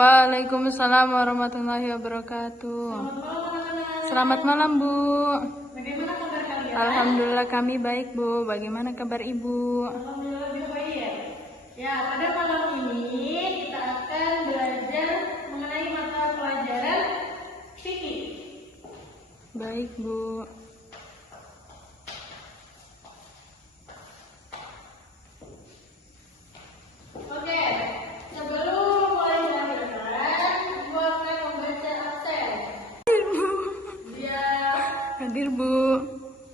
Waalaikumsalam warahmatullahi wabarakatuh. Selamat malam, Bu. Bagaimana kabar kalian? Alhamdulillah kami baik, Bu. Bagaimana kabar Ibu? Alhamdulillah baik. Ya, pada malam ini kita akan belajar mengenai mata pelajaran fikih. Baik, Bu. Oke, sebelum mulai pelajaran, Ibu akan membaca absen. Dia Hadir, Bu.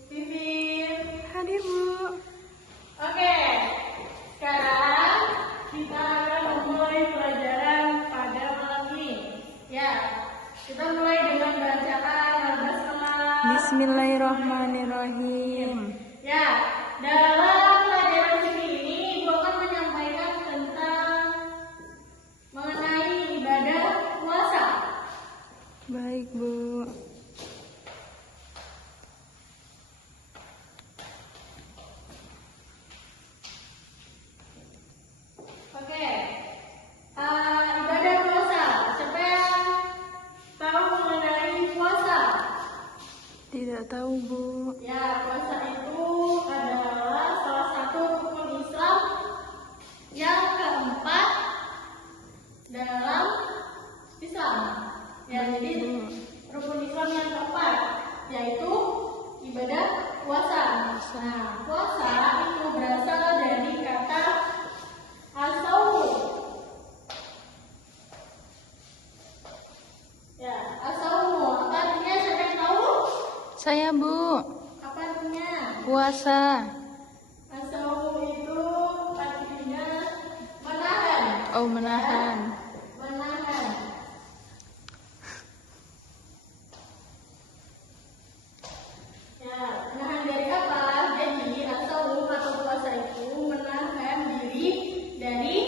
Vivir. Hadir, Bu. Oke, sekarang kita akan memulai pelajaran pada malam ini. Ya, kita mulai dengan bacaan al-basmalah. Bismillahirrahmanirrahim. Ya, dalam pelajaran ini Ibu akan menyampaikan tentang mengenai ibadah puasa. Baik, Bu. Oke, ibadah puasa. Siapa yang tahu mengenai puasa? Tidak tahu, Bu. Ya, puasa itu adalah salah satu rukun Islam yang keempat dalam Islam. Ya, jadi rukun Islam yang keempat yaitu ibadah puasa. Nah, puasa itu berasal dari kata as-shaum. Ya, as-shaum. Apa artinya? Siapa yang tahu? Saya, Bu. Apa artinya? Puasa. As-shaum itu artinya menahan. Oh, menahan. Menahan. Ya, menahan dari apa? Jadi as-shaum atau puasa itu menahan diri dari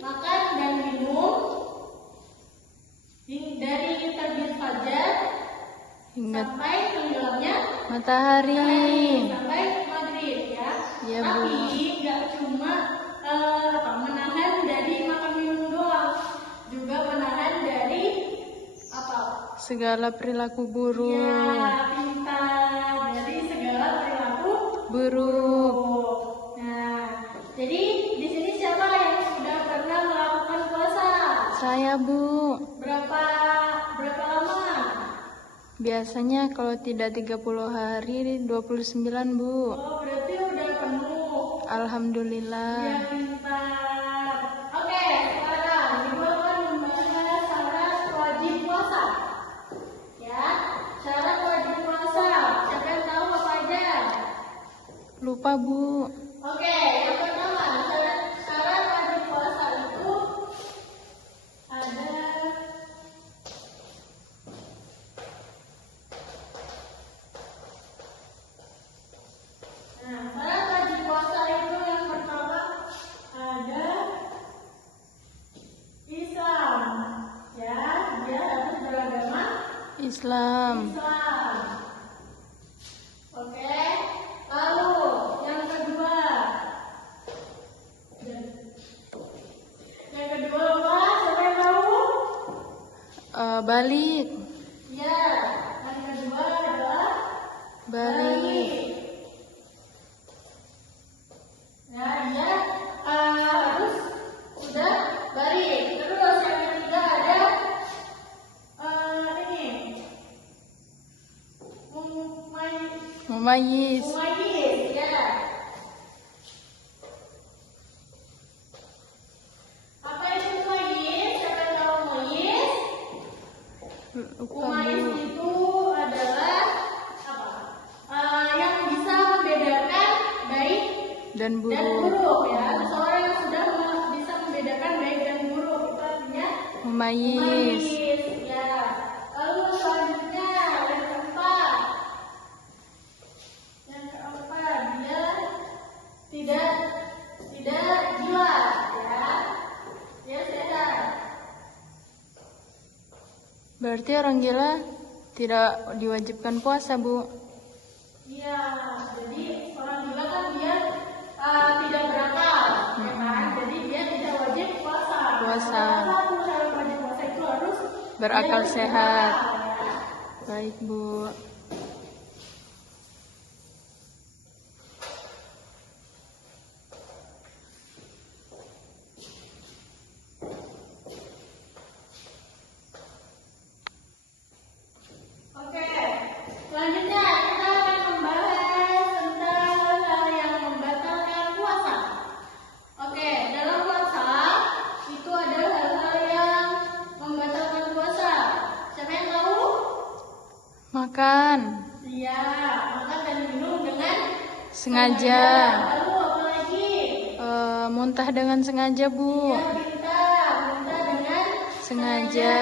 makan dan minum dari terbit fajar Hingga sampai tenggelamnya matahari. sampai maghrib ya. Ya, Bu. Tapi nggak cuma menahan dari makan minum doang, juga menahan dari apa? Segala perilaku Ya, buruk. pintar dari segala perilaku Buruk. buruk. Nah, jadi di sini siapa yang sudah pernah melakukan puasa? Saya, Bu. Berapa lama? Biasanya kalau tidak 30 hari, 29, Bu. Oh, berarti udah penuh. Alhamdulillah. Ya, pintar. Oke, sekarang Ibu akan membahas syarat wajib puasa. Ya, syarat wajib puasa. Siapa yang tahu apa aja? Lupa, Bu. Oke, yang pertama syarat wajib puasa itu ada syarat wajib puasa itu yang pertama ada Islam. Ya, dia harus beragama Islam. Islam. Oke. Lalu yang kedua. Yang kedua apa? Siapa yang tahu? Balik. Ya, yang kedua adalah Balik. Nah, dia harus sudah balik. Terus yang ketiga ada ini Mumayyiz. mumayyiz, ya. Apa itu mumayyiz? Siapa yang tahu mumayyiz? Lupa, Mumayyiz Bu. itu adalah apa? Yang bisa membedakan baik Dan dan buruk. buruk ya. Seorang yang sudah bisa membedakan baik dan buruk itu artinya Mumayyiz. mumayyiz, ya. Lalu selanjutnya yang keempat. Yang keempat dia tidak gila ya. Dia sehat. Berarti orang gila tidak diwajibkan puasa, Bu. Iya, jadi orang gila kan dia tidak berakal, ya kan? Jadi dia tidak wajib puasa. Puasa. Salah satu syarat wajib puasa berakal dan sehat. berakal, ya. Baik, Bu. Oke, selanjutnya kita akan membahas tentang hal yang membatalkan puasa. Oke, dalam puasa itu ada hal-hal yang membatalkan puasa. Siapa yang tahu? Makan Iya, makan dan minum dengan sengaja. Lalu apa lagi? Muntah dengan sengaja, Bu. Iya, muntah dengan Sengaja.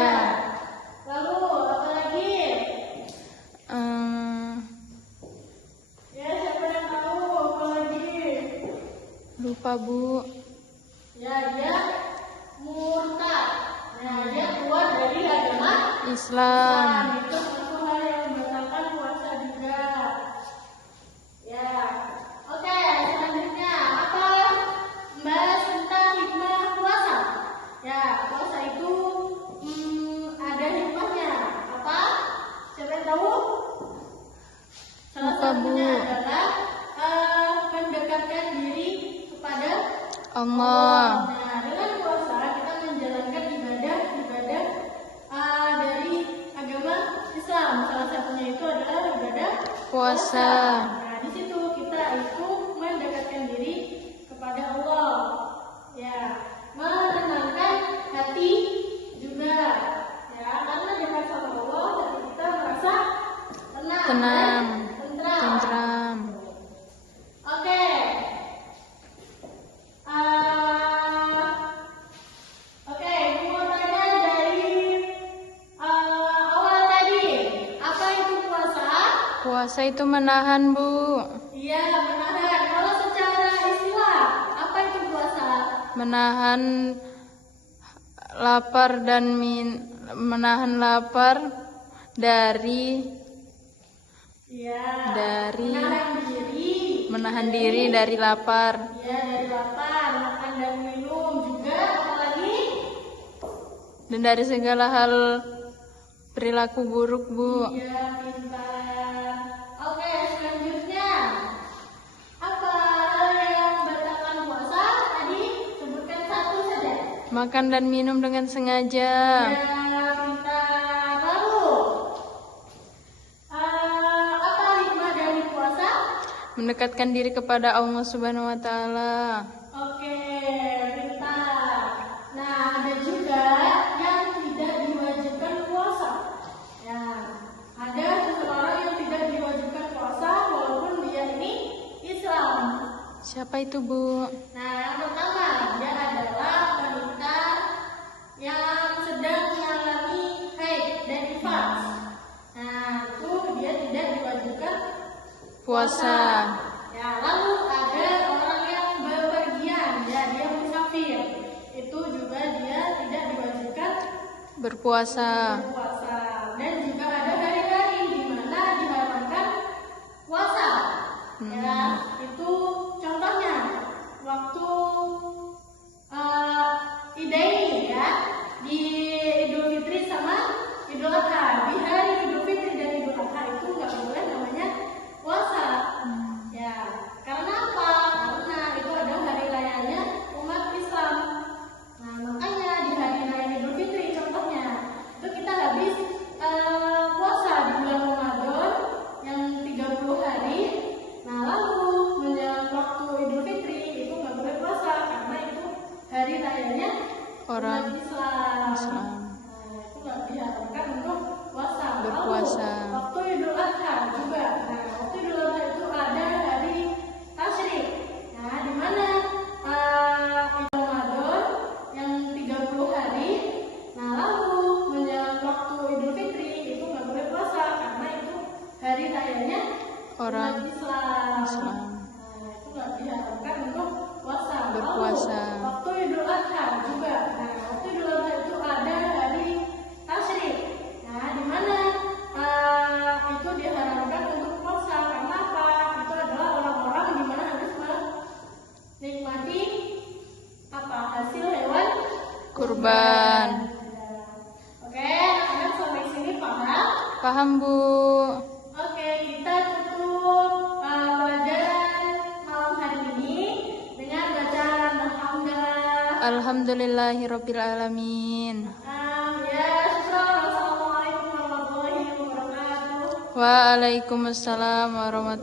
Lalu apa lagi? Ya, siapa yang tahu apa lagi? Lupa, Bu. Ya, dia murtad. Nah, dia keluar dari agama Islam. Itu satu hal yang membatalkan puasa juga. Ya, oke. Selanjutnya apa? Membahas tentang hikmah puasa. Ya, puasa itu ada hikmahnya. Apa? Siapa yang tahu? Salah Lupa, Bu. satunya adalah mendekatkan diri kepada Allah. Nah, dengan puasa kita menjalankan ibadah dari agama Islam. Salah satunya itu adalah ibadah Puasa. Nah, di situ kita itu mendekatkan diri kepada Allah. Ya, menenangkan hati juga. Ya, karena dekat sama Allah, hati kita merasa tenang, Tenang. dan Tentram. Oke. Oke, ibu mau tanya dari awal tadi. Apa itu puasa? Puasa itu menahan, Bu. Iya, menahan. Kalau secara istilah, apa itu puasa? Menahan lapar dan menahan lapar dari menahan diri dari lapar. Iya, dari lapar, makan dan minum juga, apalagi? Dan dari segala hal perilaku buruk, Bu. Iya, pintar. Oke, selanjutnya. Apa hal yang membatalkan puasa? Tadi sebutkan satu saja. Makan dan minum dengan sengaja. Ya, pintar. Lalu, apa hikmah dari puasa? Mendekatkan diri kepada Allah Subhanahu wa taala. Oke, pintar. Nah, ada juga yang tidak diwajibkan puasa. Ya, ada seseorang yang tidak diwajibkan puasa walaupun dia ini Islam. Siapa itu, Bu? Nah, yang pertama dia adalah wanita yang sedang mengalami haid dan nifas. Nah, itu dia tidak diwajibkan Puasa. Ya, lalu ada orang yang bepergian, ya dia musafir. Itu juga dia tidak diwajibkan Berpuasa. puasa. Dan juga ada hari-hari di mana diharamkan puasa. Ya, itu contohnya waktu Idaini ya, di Idul Fitri sama Idul Adha. Di hari Idul Fitri dan Idul Adha itu nggak boleh namanya puasa. Ya, karena apa? Karena itu ada hari rayanya umat Islam. Nah, makanya di hari raya Idul Fitri contohnya itu kita habis puasa di bulan Ramadan yang 30 hari. Nah, lalu menjelang waktu Idul Fitri itu nggak boleh puasa karena itu hari rayanya Orang umat Islam. Islam. Nah, itu nggak diharapkan untuk puasa. Berpuasa. Lalu, waktu Idul Adha juga. Nah, waktu Idul Adha itu ada hari tasyrik. Nah, di mana Idul Ramadan yang 30 hari. Nah, lalu menjelang waktu Idul Fitri itu nggak boleh puasa karena itu hari rayanya Orang umat Islam. Islam. Nah, itu nggak diharapkan untuk puasa. Berpuasa. Lalu, waktu Idul Adha juga. Nah, waktu Idul Adha itu ada hari tasyrik. Nah, di mana itu diharapkan untuk puasa karena apa? Itu adalah orang-orang di mana harus menikmati apa hasil hewan Kurban. Oke, Paham, Bu. Oke, kita tutup pelajaran malam hari ini dengan bacaan alhamdulillah. Alhamdulillahirabbil alamin. Ya, assalamualaikum warahmatullahi wabarakatuh. Waalaikumsalam warahmatullahi